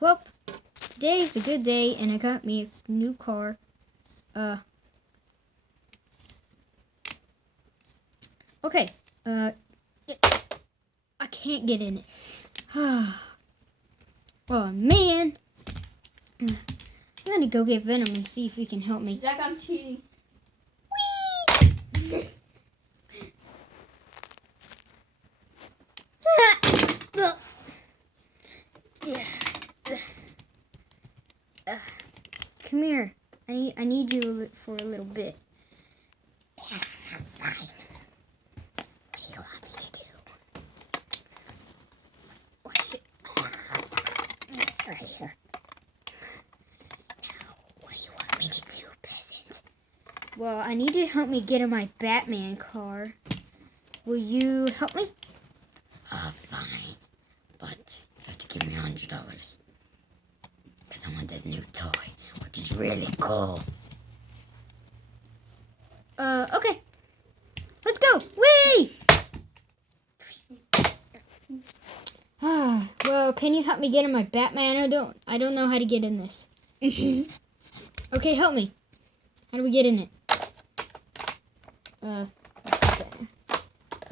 Well, today is a good day, and I got me a new car. Okay. I can't get in it. Oh, man. I'm gonna go get Venom and see if he can help me. Zach, I'm cheating. Whee! Come here. I need you for a little bit. Yeah, I'm fine. What do you want me to do? This right here. Now, what do you want me to do, peasant? Well, I need you to help me get in my Batman car. Will you help me? Fine. But you have to give me $100. Because I want that new toy, which is really cool. Okay. Let's go. Whee! Well, can you help me get in my Batman? I don't know how to get in this. Okay, help me. How do we get in it? Why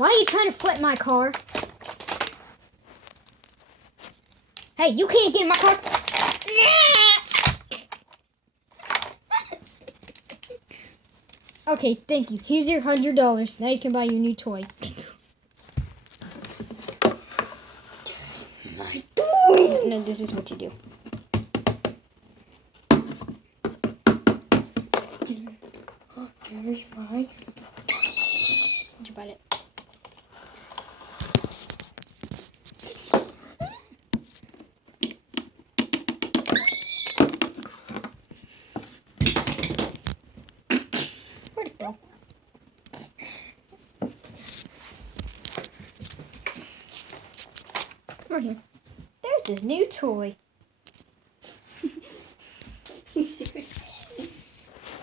are you trying to flip my car? Hey, you can't get in my car. Okay, thank you. Here's your $100. Now you can buy your new toy. My toy! No, this is what you do. Here's my... Did you buy it? Where'd it go? Right here. There's his new toy.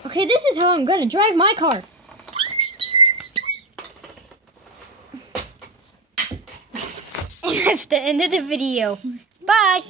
Okay, this is how I'm gonna drive my car. And that's the end of the video. Bye.